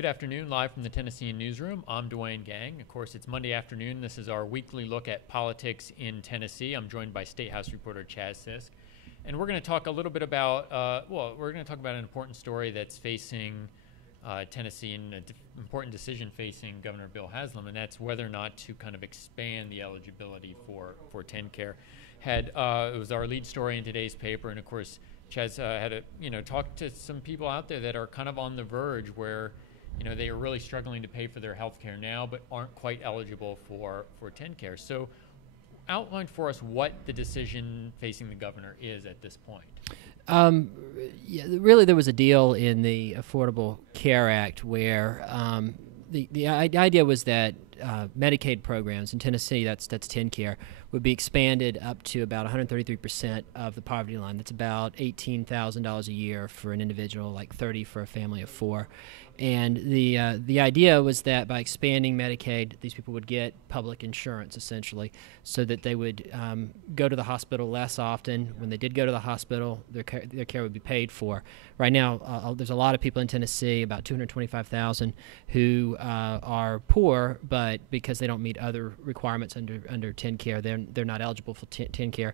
Good afternoon, live from the Tennessean Newsroom. I'm Dwayne Gang. Of course, it's Monday afternoon. This is our weekly look at politics in Tennessee. I'm joined by State House reporter Chaz Sisk. And we're going to talk a little bit about, we're going to talk about an important story that's facing Tennessee and an important decision facing Governor Bill Haslam, and that's whether or not to kind of expand the eligibility for TennCare. It was our lead story in today's paper, and of course, Chaz had talked to some people out there that are kind of on the verge where they are really struggling to pay for their health care now, but aren't quite eligible for TennCare. So outline for us what the decision facing the governor is at this point. Really, there was a deal in the Affordable Care Act where the idea was that Medicaid programs in Tennessee, that's TennCare, would be expanded up to about 133% of the poverty line. That's about $18,000 a year for an individual, like $30,000 for a family of four. And the idea was that by expanding Medicaid, these people would get public insurance, essentially, so that they would go to the hospital less often. When they did go to the hospital, their care would be paid for. Right now, there's a lot of people in Tennessee, about 225,000, who are poor, but because they don't meet other requirements under TennCare, they're not eligible for TennCare.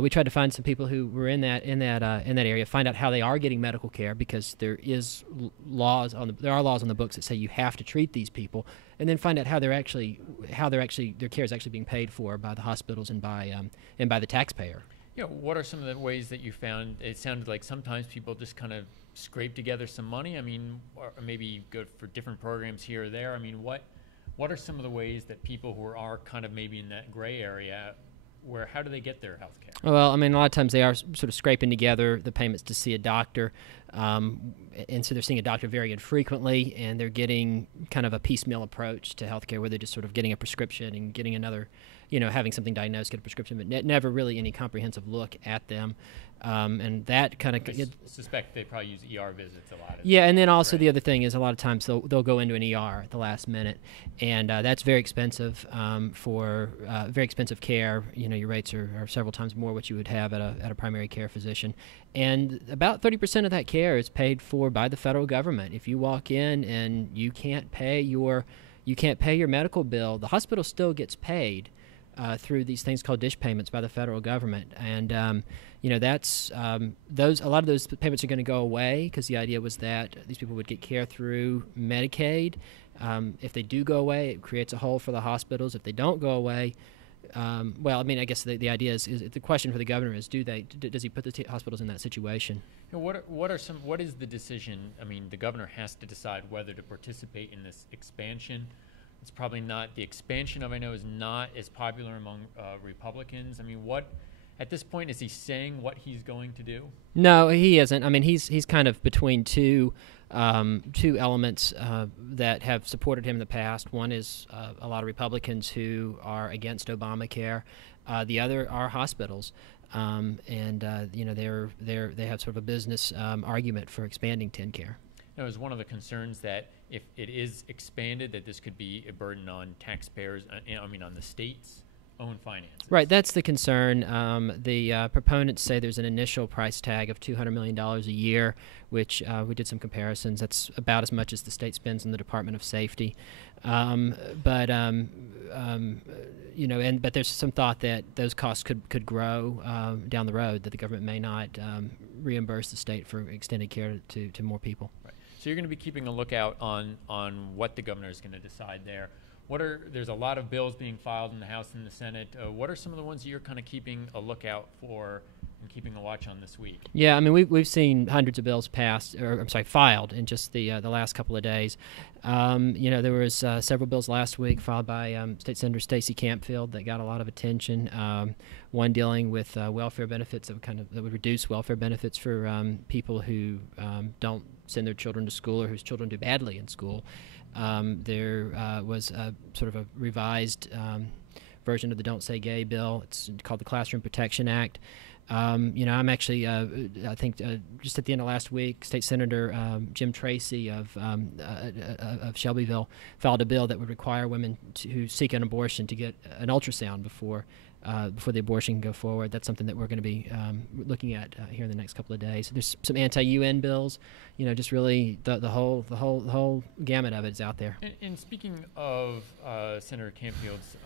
We tried to find some people who were in that area, find out how they are getting medical care, because there are laws on the books that say you have to treat these people, and then find out how their care is actually being paid for by the hospitals and by the taxpayer. What are some of the ways that you found? It sounded like sometimes people just kind of scrape together some money. I mean, or maybe go for different programs here or there. I mean, what are some of the ways that people who are kind of maybe in that gray area, how do they get their health care? Well, I mean, a lot of times they are sort of scraping together the payments to see a doctor, and so they're seeing a doctor very infrequently, and they're getting kind of a piecemeal approach to health care where they're just sort of getting a prescription and getting another, having something diagnosed, get a prescription, but never really any comprehensive look at them. And that kind of... I suspect they probably use ER visits a lot. Yeah, and then also the other thing is a lot of times they'll go into an ER at the last minute, and that's very expensive for very expensive care. Your rates are several times more what you would have at a primary care physician. And about 30% of that care is paid for by the federal government. If you walk in and you can't pay your medical bill, the hospital still gets paid through these things called dish payments by the federal government, and that's a lot of those payments are going to go away, because the idea was that these people would get care through Medicaid. If they do go away, it creates a hole for the hospitals. If they don't go away, I guess the idea is the question for the governor is, does he put the hospitals in that situation? What is the decision? I mean, the governor has to decide whether to participate in this expansion. It's probably not, the expansion of, I know, is not as popular among Republicans. I mean, at this point, is he saying what he's going to do? No, he isn't. I mean, he's kind of between two elements that have supported him in the past. One is a lot of Republicans who are against Obamacare. The other are hospitals, and they have sort of a business argument for expanding TennCare. Now, is one of the concerns that if it is expanded, that this could be a burden on taxpayers, on the state's own finances? Right, that's the concern. The proponents say there's an initial price tag of $200 million a year, which we did some comparisons. That's about as much as the state spends in the Department of Safety. But there's some thought that those costs could grow down the road, that the government may not reimburse the state for extended care to more people. Right. So you're going to be keeping a lookout on what the governor is going to decide there. There's a lot of bills being filed in the House and the Senate. What are some of the ones that you're kind of keeping a lookout for and keeping a watch on this week? Yeah, I mean, we've seen hundreds of bills filed in just the last couple of days. There was several bills last week filed by State Senator Stacey Campfield that got a lot of attention. One dealing with welfare benefits that would reduce welfare benefits for people who don't send their children to school or whose children do badly in school. There was a sort of a revised version of the Don't Say Gay bill. It's called the Classroom Protection Act. I'm actually, I think just at the end of last week, State Senator Jim Tracy of Shelbyville filed a bill that would require women who seek an abortion to get an ultrasound before before the abortion can go forward. That's something that we're going to be looking at here in the next couple of days. There's some anti-UN bills, just really the whole gamut of it is out there. And speaking of Senator Campfield's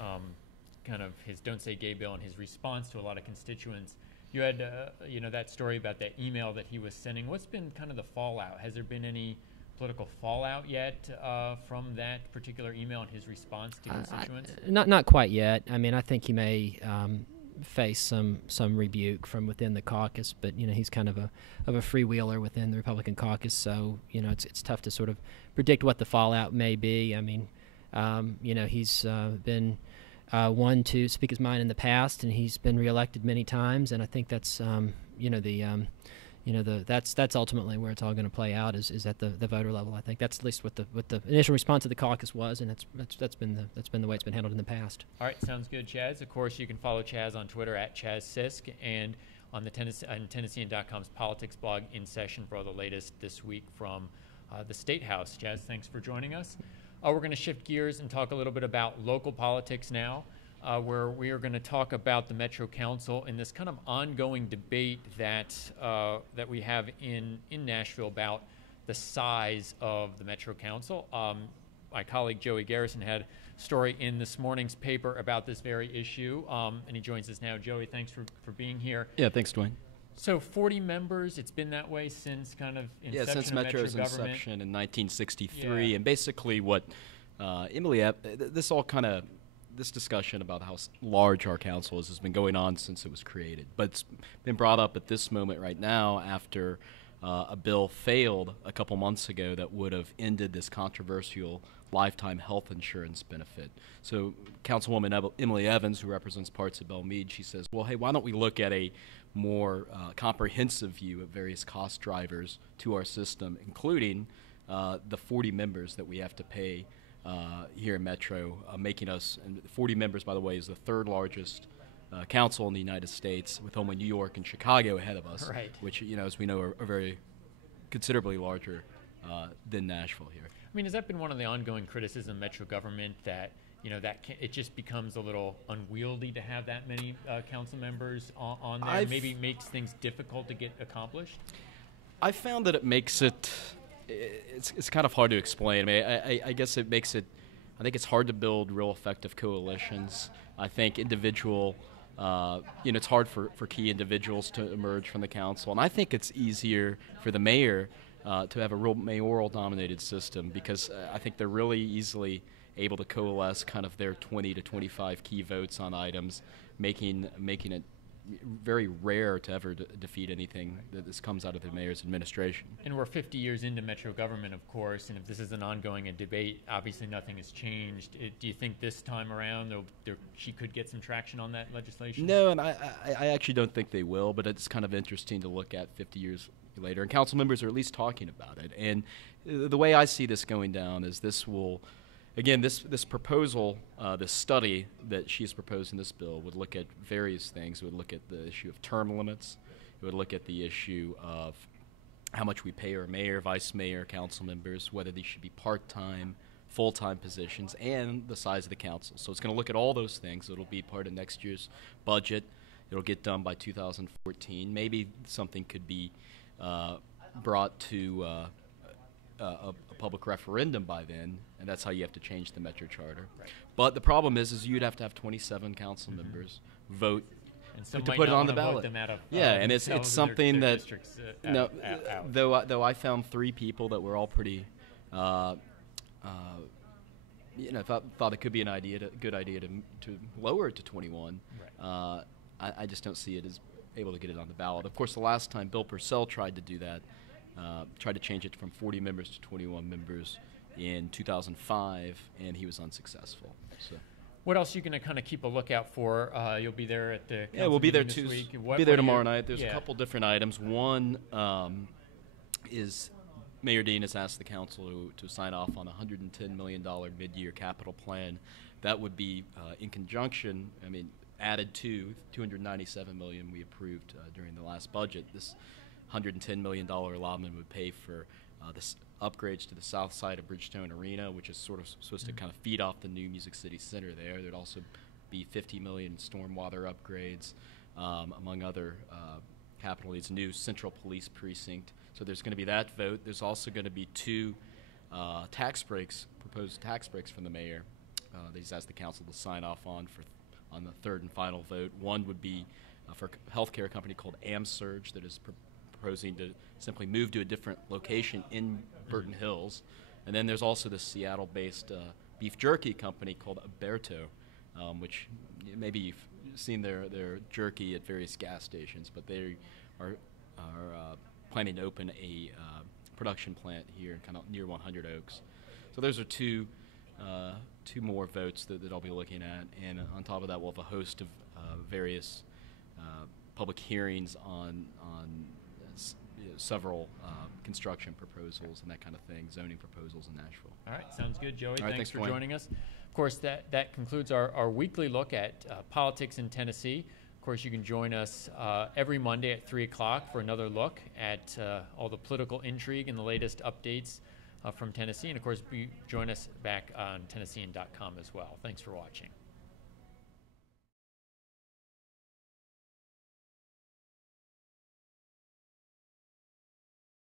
kind of his "Don't Say Gay" bill and his response to a lot of constituents, you had that story about that email that he was sending. What's been kind of the fallout? Has there been any political fallout yet from that particular email and his response to constituents? Not quite yet. I mean, I think he may face some rebuke from within the caucus, but he's kind of a freewheeler within the Republican caucus, so it's tough to sort of predict what the fallout may be. I mean, he's been one to speak his mind in the past, and he's been reelected many times, and I think that's that's ultimately where it's all going to play out is at the voter level. I think that's at least what the initial response of the caucus was, and that's been the way it's been handled in the past. All right, sounds good, Chaz. Of course, you can follow Chaz on Twitter at ChazSisk and on the Tennessean.com's politics blog in session for all the latest this week from the State House. Chaz, thanks for joining us. We're going to shift gears and talk a little bit about local politics now. Where we are going to talk about the Metro Council and this kind of ongoing debate that we have in Nashville about the size of the Metro Council. My colleague Joey Garrison had a story in this morning's paper about this very issue, and he joins us now. Joey, thanks for being here. Yeah, thanks, Dwayne. So 40 members, it's been that way since kind of inception of Metro's Metro's government. inception in 1963, and basically what this discussion about how large our council is has been going on since it was created. But it's been brought up at this moment right now after a bill failed a couple months ago that would have ended this controversial lifetime health insurance benefit. So Councilwoman Emily Evans, who represents parts of Belmead, she says, well, hey, why don't we look at a more comprehensive view of various cost drivers to our system, including the 40 members that we have to pay here in Metro, making us, and 40 members, by the way, is the third largest council in the United States, with only New York and Chicago ahead of us, right. Which, as we know, are very considerably larger than Nashville here. I mean, has that been one of the ongoing criticisms of Metro government that, it just becomes a little unwieldy to have that many council members on there? Maybe makes things difficult to get accomplished? I found that it makes it... It's kind of hard to explain. I mean, I guess it makes it. I think it's hard to build real effective coalitions. I think it's hard for key individuals to emerge from the council, and I think it's easier for the mayor to have a real mayoral-dominated system because I think they're really easily able to coalesce kind of their 20 to 25 key votes on items, making it very rare to ever defeat anything that this comes out of the mayor's administration. And we're 50 years into Metro government, of course, and if this is an ongoing debate, obviously nothing has changed. Do you think this time around she could get some traction on that legislation? No, and I actually don't think they will, but it's kind of interesting to look at 50 years later, and council members are at least talking about it. And the way I see this going down is this will... Again, this proposal, this study that she's proposed in this bill would look at various things. It would look at the issue of term limits. It would look at the issue of how much we pay our mayor, vice mayor, council members, whether these should be part-time, full-time positions, and the size of the council. So it's going to look at all those things. It'll be part of next year's budget. It'll get done by 2014. Maybe something could be brought to a public referendum by then, and that's how you have to change the Metro Charter. Right. But the problem is you'd have to have 27 council members vote and to put it on the ballot. And it's something that though I found 3 people that were all pretty thought it could be a good idea to lower it to 21. Right. I just don't see it as able to get it on the ballot. Of course, the last time Bill Purcell tried to do that, tried to change it from 40 members to 21 members in 2005, and he was unsuccessful. So, what else are you going to kind of keep a lookout for? You'll be there at the council we'll be there this week. We'll be there tomorrow night. There's a couple different items. One is Mayor Dean has asked the council to sign off on a $110 million mid-year capital plan. That would be in conjunction, added to $297 million we approved during the last budget. This $110 million allotment would pay for this upgrades to the south side of Bridgestone Arena, which is sort of supposed to kind of feed off the new Music City Center there. There'd also be $50 million stormwater upgrades, among other capital needs, new central police precinct. So there's going to be that vote. There's also going to be two tax breaks, proposed tax breaks from the mayor. That he's asked the council to sign off on the third and final vote. One would be for a healthcare company called AmSurge that is proposing to simply move to a different location in Burton Hills. And then there's also the Seattle-based beef jerky company called Alberto, which maybe you've seen their jerky at various gas stations, but they are planning to open a production plant here kind of near 100 Oaks. So those are two more votes that I'll be looking at, and on top of that we'll have a host of various public hearings on several construction proposals and that kind of thing, zoning proposals in Nashville. All right, sounds good, Joey. All right, thanks for Dwayne. joining us. Of course, that concludes our weekly look at politics in Tennessee. Of course, you can join us every Monday at 3 o'clock for another look at all the political intrigue and the latest updates from Tennessee. And, of course, join us back on Tennessean.com as well. Thanks for watching.